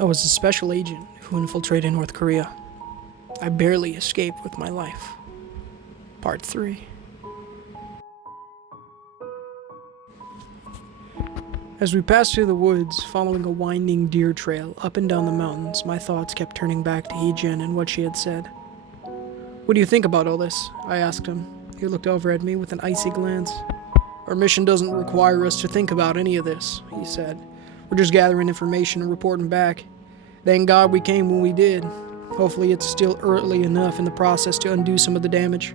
I was a special agent who infiltrated North Korea. I barely escaped with my life. Part 3. As we passed through the woods, following a winding deer trail up and down the mountains, my thoughts kept turning back to Heejin and what she had said. "What do you think about all this?" I asked him. He looked over at me with an icy glance. "Our mission doesn't require us to think about any of this," he said. "We're just gathering information and reporting back. Thank God we came when we did. Hopefully it's still early enough in the process to undo some of the damage."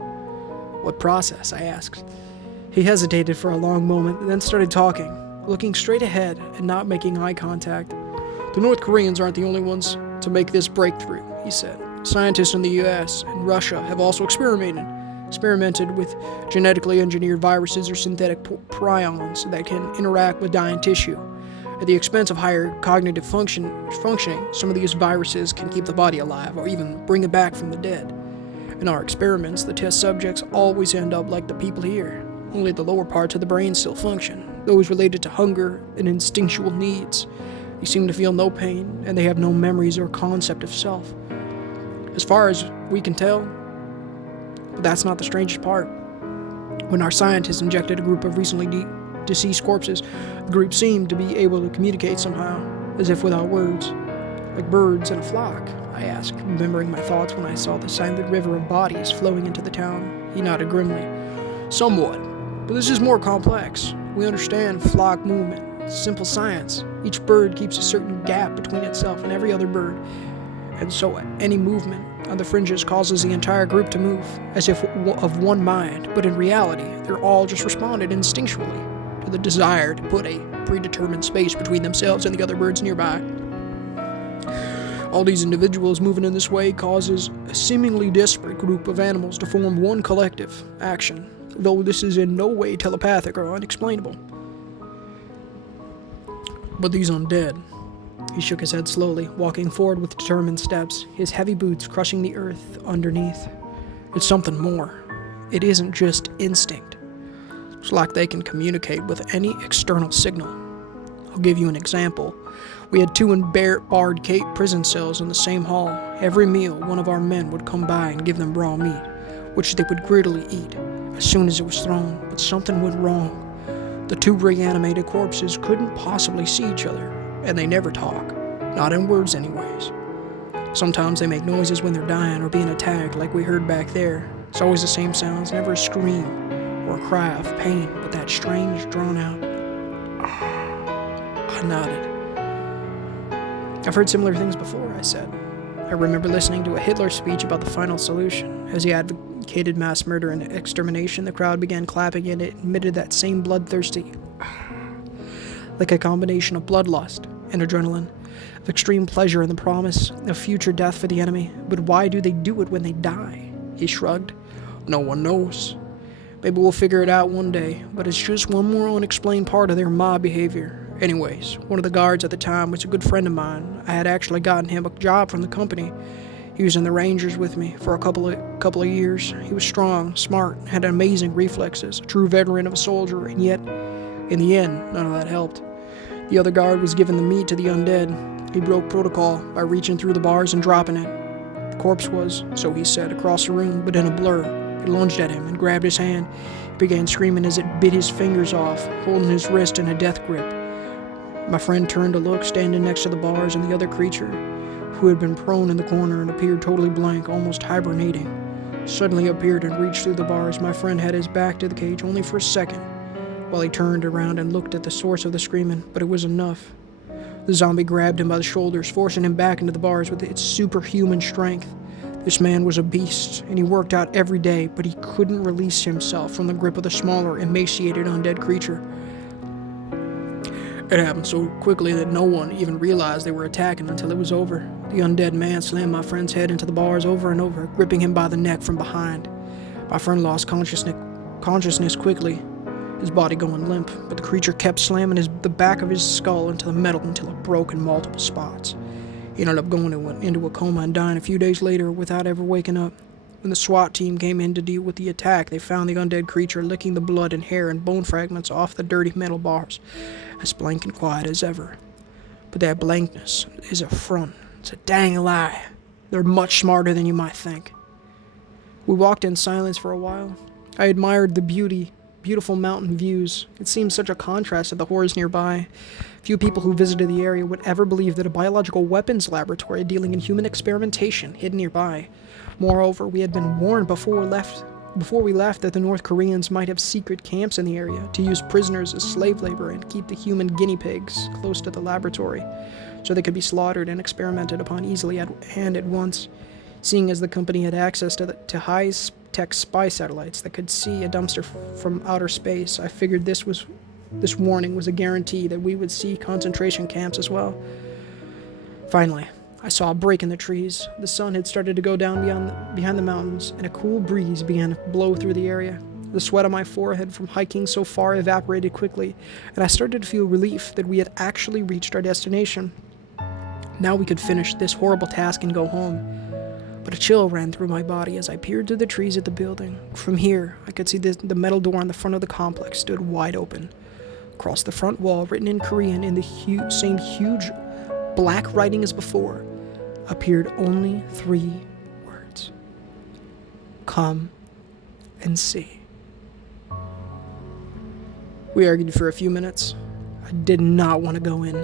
"What process?" I asked. He hesitated for a long moment, then started talking, looking straight ahead and not making eye contact. "The North Koreans aren't the only ones to make this breakthrough," he said. "Scientists in the US and Russia have also experimented with genetically engineered viruses or synthetic prions that can interact with dying tissue. At the expense of higher cognitive functioning, some of these viruses can keep the body alive or even bring it back from the dead. In our experiments, the test subjects always end up like the people here. Only the lower parts of the brain still function, those related to hunger and instinctual needs. They seem to feel no pain, and they have no memories or concept of self. As far as we can tell, but that's not the strangest part. When our scientists injected a group of recently deceased corpses, the group seemed to be able to communicate somehow, as if without words. Like birds in a flock?" I asked, remembering my thoughts when I saw the silent river of bodies flowing into the town. He nodded grimly. "Somewhat, but this is more complex. We understand flock movement. It's simple science. Each bird keeps a certain gap between itself and every other bird, and so any movement on the fringes causes the entire group to move, as if of one mind, but in reality, they're all just responded instinctually to the desire to put a predetermined space between themselves and the other birds nearby. All these individuals moving in this way causes a seemingly disparate group of animals to form one collective action, though this is in no way telepathic or unexplainable. But these undead..." He shook his head slowly, walking forward with determined steps, his heavy boots crushing the earth underneath. "It's something more. It isn't just instinct. It's like they can communicate with any external signal. I'll give you an example. We had 2 barred prison cells in the same hall. Every meal, one of our men would come by and give them raw meat, which they would greedily eat as soon as it was thrown, but something went wrong. The 2 reanimated corpses couldn't possibly see each other, and they never talk, not in words anyways. Sometimes they make noises when they're dying or being attacked, like we heard back there. It's always the same sounds, never a scream or a cry of pain, but that strange, drawn-out..." I nodded. "I've heard similar things before," I said. "I remember listening to a Hitler speech about the final solution. As he advocated mass murder and extermination, the crowd began clapping and it emitted that same bloodthirsty, like a combination of bloodlust and adrenaline, of extreme pleasure and the promise of future death for the enemy. But why do they do it when they die?" He shrugged. "No one knows. Maybe we'll figure it out one day, but it's just one more unexplained part of their mob behavior. Anyways, one of the guards at the time was a good friend of mine. I had actually gotten him a job from the company. He was in the Rangers with me for a couple of years. He was strong, smart, had amazing reflexes, a true veteran of a soldier, and yet, in the end, none of that helped. The other guard was giving the meat to the undead. He broke protocol by reaching through the bars and dropping it. The corpse was, so he said, across the room, but in a blur. He lunged at him and grabbed his hand. He began screaming as it bit his fingers off, holding his wrist in a death grip. My friend turned to look, standing next to the bars, and the other creature, who had been prone in the corner and appeared totally blank, almost hibernating, suddenly appeared and reached through the bars. My friend had his back to the cage only for a second, while he turned around and looked at the source of the screaming, but it was enough. The zombie grabbed him by the shoulders, forcing him back into the bars with its superhuman strength. This man was a beast, and he worked out every day, but he couldn't release himself from the grip of the smaller, emaciated undead creature. It happened so quickly that no one even realized they were attacking until it was over. The undead man slammed my friend's head into the bars over and over, gripping him by the neck from behind. My friend lost consciousness quickly, his body going limp, but the creature kept slamming the back of his skull into the metal until it broke in multiple spots. He ended up going into a coma and dying a few days later without ever waking up. When the SWAT team came in to deal with the attack, they found the undead creature licking the blood and hair and bone fragments off the dirty metal bars, as blank and quiet as ever. But that blankness is a front. It's a dang lie. They're much smarter than you might think. We walked in silence for a while. I admired the beautiful mountain views. It seemed such a contrast to the horrors nearby. Few people who visited the area would ever believe that a biological weapons laboratory dealing in human experimentation hid nearby. Moreover, we had been warned before we left that the North Koreans might have secret camps in the area to use prisoners as slave labor and keep the human guinea pigs close to the laboratory, so they could be slaughtered and experimented upon easily and at once. Seeing as the company had access to high-tech spy satellites that could see a dumpster from outer space, I figured this warning was a guarantee that we would see concentration camps as well. Finally, I saw a break in the trees. The sun had started to go down behind the mountains, and a cool breeze began to blow through the area. The sweat on my forehead from hiking so far evaporated quickly, and I started to feel relief that we had actually reached our destination. Now we could finish this horrible task and go home. But a chill ran through my body as I peered through the trees at the building. From here, I could see the metal door on the front of the complex stood wide open. Across the front wall, written in Korean in the same huge black writing as before, appeared only 3 words. Come and see. We argued for a few minutes. I did not want to go in.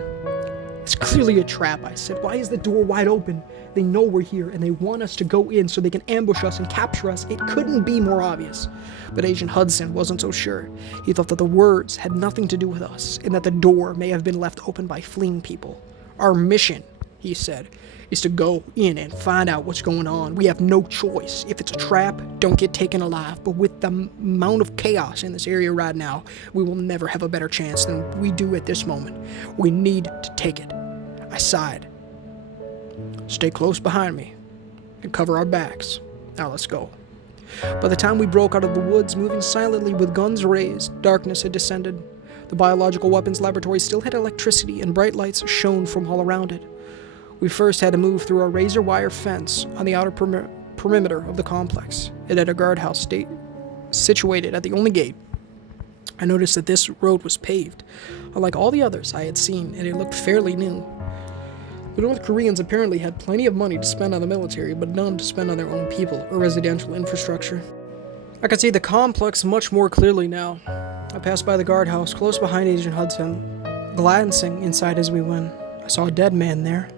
It's clearly a trap, I said. Why is the door wide open? They know we're here, and they want us to go in so they can ambush us and capture us. It couldn't be more obvious. But Agent Hudson wasn't so sure. He thought that the words had nothing to do with us, and that the door may have been left open by fleeing people. Our mission, he said, is to go in and find out what's going on. We have no choice. If it's a trap, don't get taken alive. But with the amount of chaos in this area right now, we will never have a better chance than we do at this moment. We need to take it. I sighed. Stay close behind me and cover our backs. Now let's go. By the time we broke out of the woods, moving silently with guns raised, darkness had descended. The biological weapons laboratory still had electricity, and bright lights shone from all around it. We first had to move through a razor wire fence on the outer perimeter of the complex. It had a guardhouse situated at the only gate. I noticed that this road was paved, unlike all the others I had seen, and it looked fairly new. The North Koreans apparently had plenty of money to spend on the military, but none to spend on their own people or residential infrastructure. I could see the complex much more clearly now. I passed by the guardhouse close behind Agent Hudson, glancing inside as we went. I saw a dead man there,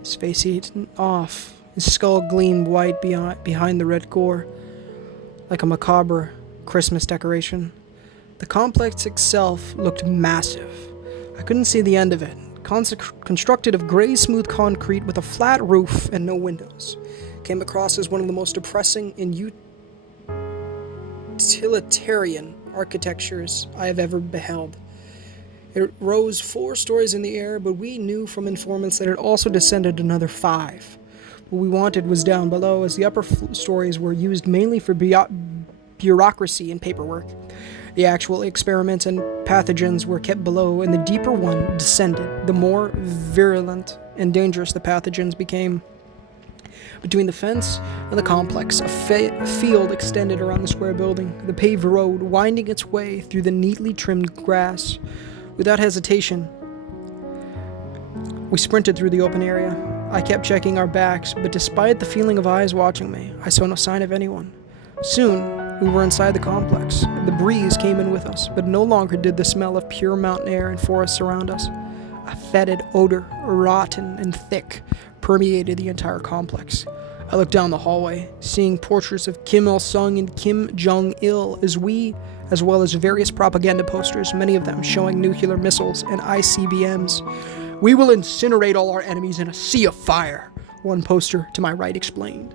his face eaten off, his skull gleamed white behind the red gore, like a macabre Christmas decoration. The complex itself looked massive. I couldn't see the end of it. Constructed of gray smooth concrete with a flat roof and no windows, came across as one of the most depressing and utilitarian architectures I have ever beheld. It rose 4 stories in the air, but we knew from informants that it also descended another 5. What we wanted was down below, as the upper stories were used mainly for bureaucracy and paperwork. The actual experiments and pathogens were kept below, and the deeper one descended, the more virulent and dangerous the pathogens became. Between the fence and the complex, a field extended around the square building, the paved road winding its way through the neatly trimmed grass. Without hesitation, we sprinted through the open area. I kept checking our backs, but despite the feeling of eyes watching me, I saw no sign of anyone. Soon, we were inside the complex. The breeze came in with us, but no longer did the smell of pure mountain air and forests surround us. A fetid odor, rotten and thick, permeated the entire complex. I looked down the hallway, seeing portraits of Kim Il-sung and Kim Jong-il as well as various propaganda posters, many of them showing nuclear missiles and ICBMs. "We will incinerate all our enemies in a sea of fire," one poster to my right explained.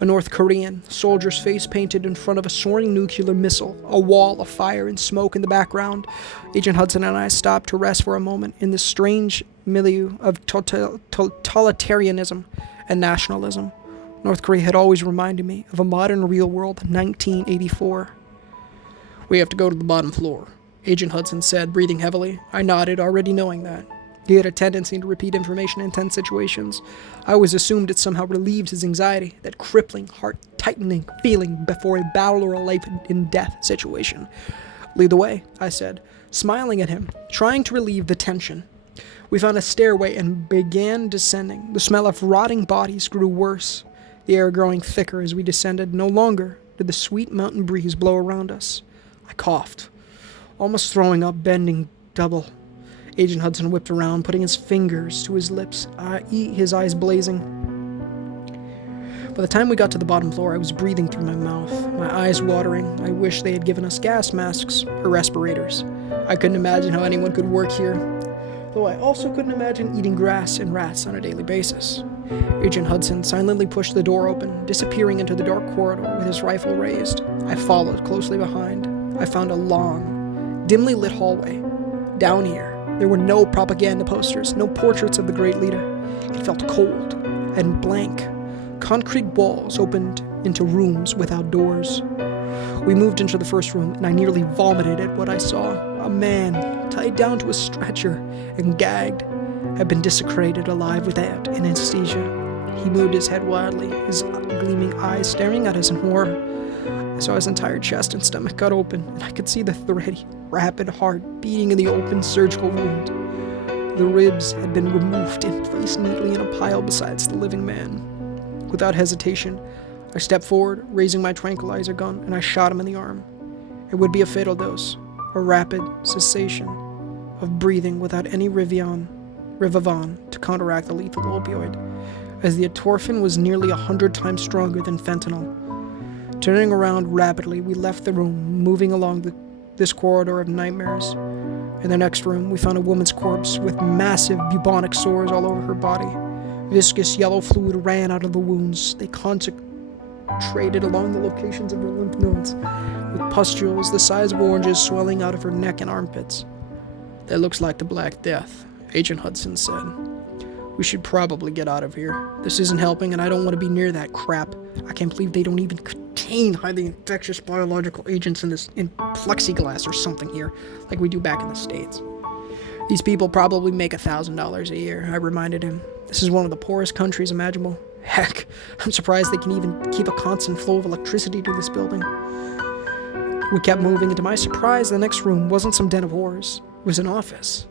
A North Korean soldier's face painted in front of a soaring nuclear missile, a wall of fire and smoke in the background. Agent Hudson and I stopped to rest for a moment in this strange milieu of totalitarianism and nationalism. North Korea had always reminded me of a modern real-world 1984. "We have to go to the bottom floor," Agent Hudson said, breathing heavily. I nodded, already knowing that. He had a tendency to repeat information in tense situations. I always assumed it somehow relieved his anxiety, that crippling, heart-tightening feeling before a battle or a life-and-death situation. "Lead the way," I said, smiling at him, trying to relieve the tension. We found a stairway and began descending. The smell of rotting bodies grew worse, the air growing thicker as we descended. No longer did the sweet mountain breeze blow around us. I coughed, almost throwing up, bending double. Agent Hudson whipped around, putting his fingers to his lips, his eyes blazing. By the time we got to the bottom floor, I was breathing through my mouth, my eyes watering. I wish they had given us gas masks or respirators. I couldn't imagine how anyone could work here, though I also couldn't imagine eating grass and rats on a daily basis. Agent Hudson silently pushed the door open, disappearing into the dark corridor with his rifle raised. I followed closely behind. I found a long, dimly lit hallway. Down here, there were no propaganda posters, no portraits of the great leader. It felt cold and blank. Concrete walls opened into rooms without doors. We moved into the first room, and I nearly vomited at what I saw. A man, tied down to a stretcher and gagged, had been desecrated alive without anesthesia. He moved his head wildly, his gleaming eyes staring at us in horror. I saw his entire chest and stomach cut open, and I could see the thready, rapid heart beating in the open surgical wound. The ribs had been removed and placed neatly in a pile beside the living man. Without hesitation, I stepped forward, raising my tranquilizer gun, and I shot him in the arm. It would be a fatal dose, a rapid cessation of breathing without any Rivavon to counteract the lethal opioid, as the atorfin was nearly 100 times stronger than fentanyl. Turning around rapidly, we left the room, moving along this corridor of nightmares. In the next room, we found a woman's corpse with massive bubonic sores all over her body. Viscous yellow fluid ran out of the wounds. They concentrated along the locations of her lymph nodes, with pustules the size of oranges swelling out of her neck and armpits. "That looks like the Black Death," Agent Hudson said. "We should probably get out of here. This isn't helping, and I don't want to be near that crap. I can't believe they don't even contain highly infectious biological agents in plexiglass or something here, like we do back in the States. These people probably make $1,000 a year," I reminded him. "This is one of the poorest countries imaginable. Heck, I'm surprised they can even keep a constant flow of electricity to this building." We kept moving, and to my surprise, the next room wasn't some den of horrors. It was an office.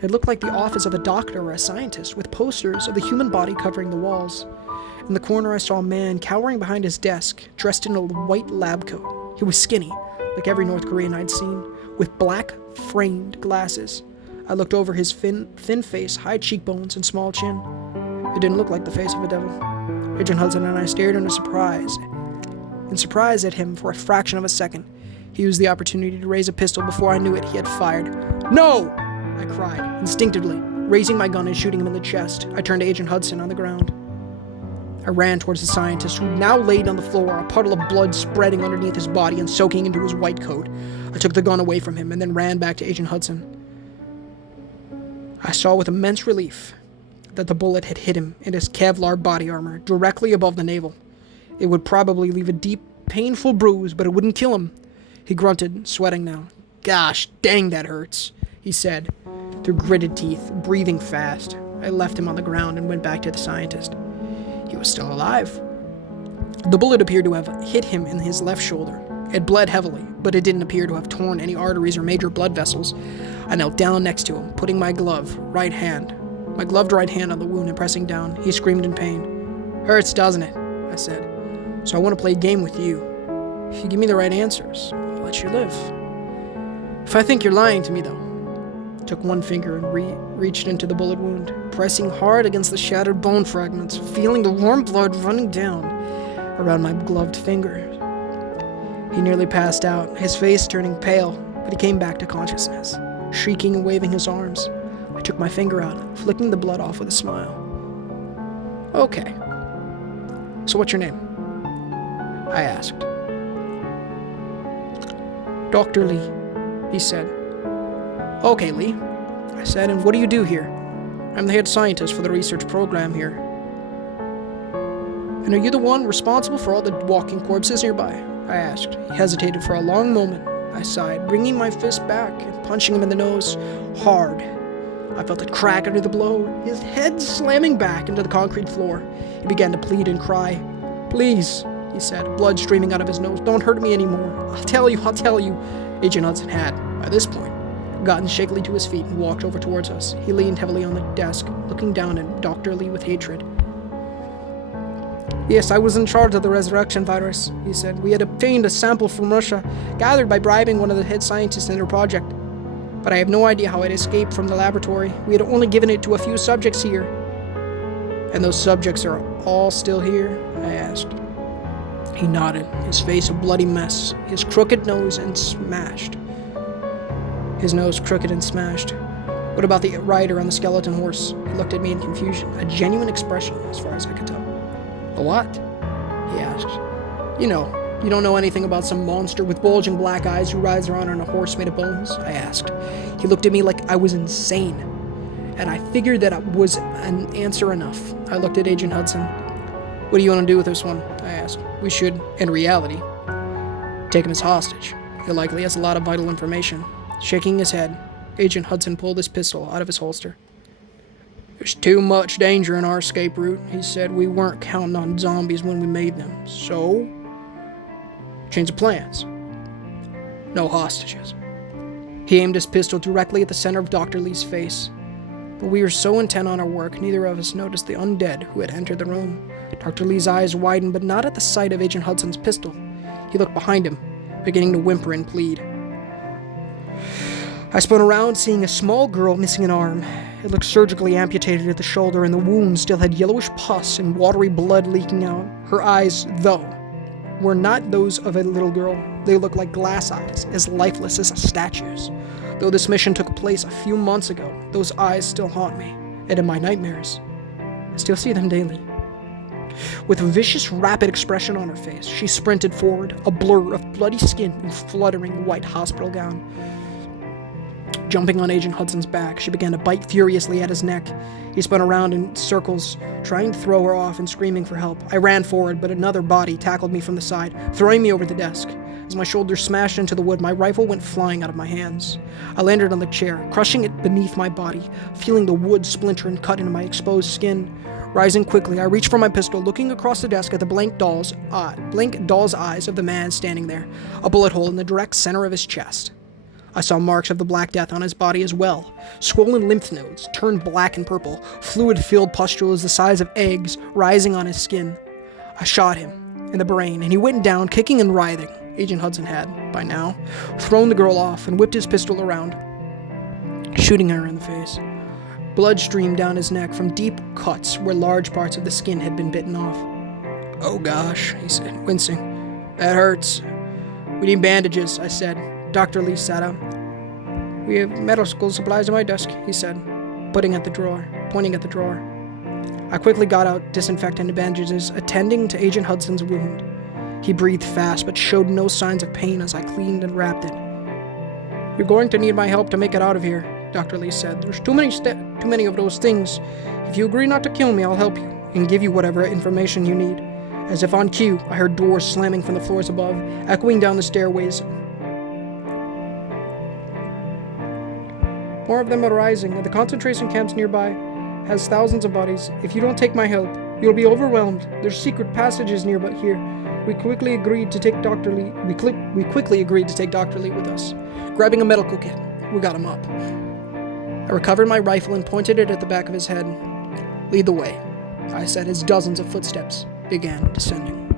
It looked like the office of a doctor or a scientist, with posters of the human body covering the walls. In the corner, I saw a man cowering behind his desk, dressed in a white lab coat. He was skinny, like every North Korean I'd seen, with black, framed glasses. I looked over his thin face, high cheekbones, and small chin. It didn't look like the face of a devil. Agent Hudson and I stared in surprise at him for a fraction of a second. He used the opportunity to raise a pistol. Before I knew it, he had fired. "No!" I cried, instinctively, raising my gun and shooting him in the chest. I turned to Agent Hudson on the ground. I ran towards the scientist, who now laid on the floor, a puddle of blood spreading underneath his body and soaking into his white coat. I took the gun away from him and then ran back to Agent Hudson. I saw with immense relief that the bullet had hit him in his Kevlar body armor, directly above the navel. It would probably leave a deep, painful bruise, but it wouldn't kill him. He grunted, sweating now. "Gosh, dang, that hurts," he said, through gritted teeth, breathing fast. I left him on the ground and went back to the scientist. He was still alive. The bullet appeared to have hit him in his left shoulder. It bled heavily, but it didn't appear to have torn any arteries or major blood vessels. I knelt down next to him, putting my gloved right hand on the wound and pressing down. He screamed in pain. "Hurts, doesn't it?" I said. "So I want to play a game with you. If you give me the right answers, I'll let you live. If I think you're lying to me, though." I took one finger and reached into the bullet wound, pressing hard against the shattered bone fragments, feeling the warm blood running down around my gloved fingers. He nearly passed out, his face turning pale, but he came back to consciousness, shrieking and waving his arms. I took my finger out, flicking the blood off with a smile. "Okay. So what's your name?" I asked. "Dr. Lee," he said. "Okay, Lee," I said, "and what do you do here?" "I'm the head scientist for the research program here." "And are you the one responsible for all the walking corpses nearby?" I asked. He hesitated for a long moment. I sighed, bringing my fist back and punching him in the nose hard. I felt it crack under the blow, his head slamming back into the concrete floor. He began to plead and cry. "Please," he said, blood streaming out of his nose, "don't hurt me anymore. I'll tell you. Agent Hudson had, by this point, gotten shakily to his feet and walked over towards us. He leaned heavily on the desk, looking down at Dr. Lee with hatred. "Yes, I was in charge of the resurrection virus," he said. "We had obtained a sample from Russia, gathered by bribing one of the head scientists in their project. But I have no idea how it escaped from the laboratory. We had only given it to a few subjects here." "And those subjects are all still here?" I asked. He nodded, his face a bloody mess, his crooked nose and smashed. His nose crooked and smashed. "What about the rider on the skeleton horse?" He looked at me in confusion, a genuine expression as far as I could tell. "The what?" he asked. You don't know anything about some monster with bulging black eyes who rides around on a horse made of bones?" I asked. He looked at me like I was insane, and I figured that was an answer enough. I looked at Agent Hudson. "What do you want to do with this one?" I asked. "We should, in reality, take him as hostage. He likely has a lot of vital information." Shaking his head, Agent Hudson pulled his pistol out of his holster. "There's too much danger in our escape route," he said. "We weren't counting on zombies when we made them. So, change of plans. No hostages." He aimed his pistol directly at the center of Dr. Lee's face. But we were so intent on our work, neither of us noticed the undead who had entered the room. Dr. Lee's eyes widened, but not at the sight of Agent Hudson's pistol. He looked behind him, beginning to whimper and plead. I spun around, seeing a small girl missing an arm. It looked surgically amputated at the shoulder, and the wound still had yellowish pus and watery blood leaking out. Her eyes, though, were not those of a little girl. They looked like glass eyes, as lifeless as a statue's. Though this mission took place a few months ago, those eyes still haunt me, and in my nightmares, I still see them daily. With a vicious, rapid expression on her face, she sprinted forward, a blur of bloody skin and fluttering white hospital gown. Jumping on Agent Hudson's back, she began to bite furiously at his neck. He spun around in circles, trying to throw her off and screaming for help. I ran forward, but another body tackled me from the side, throwing me over the desk. As my shoulder smashed into the wood, my rifle went flying out of my hands. I landed on the chair, crushing it beneath my body, feeling the wood splinter and cut into my exposed skin. Rising quickly, I reached for my pistol, looking across the desk at the blank doll's eyes of the man standing there, a bullet hole in the direct center of his chest. I saw marks of the Black Death on his body as well. Swollen lymph nodes, turned black and purple, fluid-filled pustules the size of eggs rising on his skin. I shot him in the brain, and he went down, kicking and writhing. Agent Hudson had, by now, thrown the girl off and whipped his pistol around, shooting her in the face. Blood streamed down his neck from deep cuts where large parts of the skin had been bitten off. "Oh gosh," he said, wincing. "That hurts. We need bandages," I said. Dr. Lee sat up. "We have medical supplies in my desk," he said, pointing at the drawer. I quickly got out disinfectant and bandages, attending to Agent Hudson's wound. He breathed fast, but showed no signs of pain as I cleaned and wrapped it. "You're going to need my help to make it out of here," Dr. Lee said. "There's too many of those things. If you agree not to kill me, I'll help you, and give you whatever information you need." As if on cue, I heard doors slamming from the floors above, echoing down the stairways. "More of them are rising, and the concentration camps nearby has thousands of bodies. If you don't take my help, you'll be overwhelmed. There's secret passages nearby here." We quickly agreed to take Dr. Lee with us. Grabbing a medical kit, we got him up. I recovered my rifle and pointed it at the back of his head. "Lead the way," I said as dozens of footsteps began descending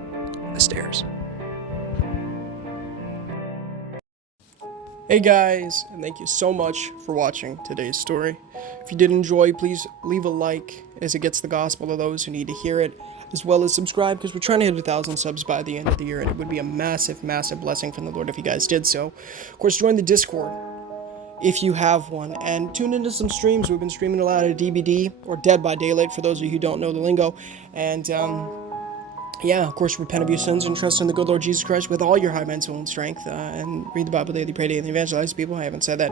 the stairs. Hey guys, and thank you so much for watching today's story. If you did enjoy, please leave a like, as it gets the gospel to those who need to hear it, as well as subscribe, because we're trying to hit 1,000 subs by the end of the year, and it would be a massive, massive blessing from the Lord if you guys did so. Of course, join the Discord if you have one, and tune into some streams. We've been streaming a lot of DBD, or Dead by Daylight, for those of you who don't know the lingo, and yeah, of course, repent of your sins and trust in the good Lord Jesus Christ with all your heart, mind, soul, and strength, and read the Bible daily, pray daily, and evangelize people. I haven't said that,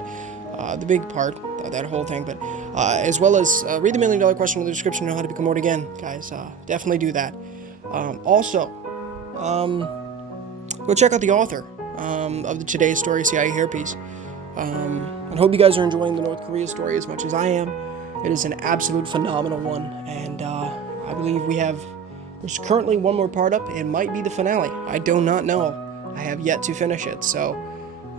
the big part of that whole thing, but as well as read the $1 Million Question in the description on how to become born again, guys. Definitely do that. Also, go check out the author of today's story, CIA hairpiece. I hope you guys are enjoying the North Korea story as much as I am. It is an absolute phenomenal one, and I believe there's currently one more part up. It might be the finale. I do not know. I have yet to finish it, so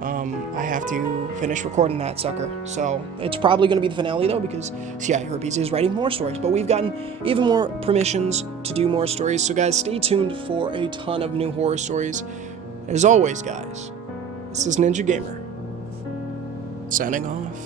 I have to finish recording that sucker. So it's probably going to be the finale, though, because CIA Herpes is writing more stories. But we've gotten even more permissions to do more stories. So, guys, stay tuned for a ton of new horror stories. As always, guys, this is Ninja Gamer, signing off.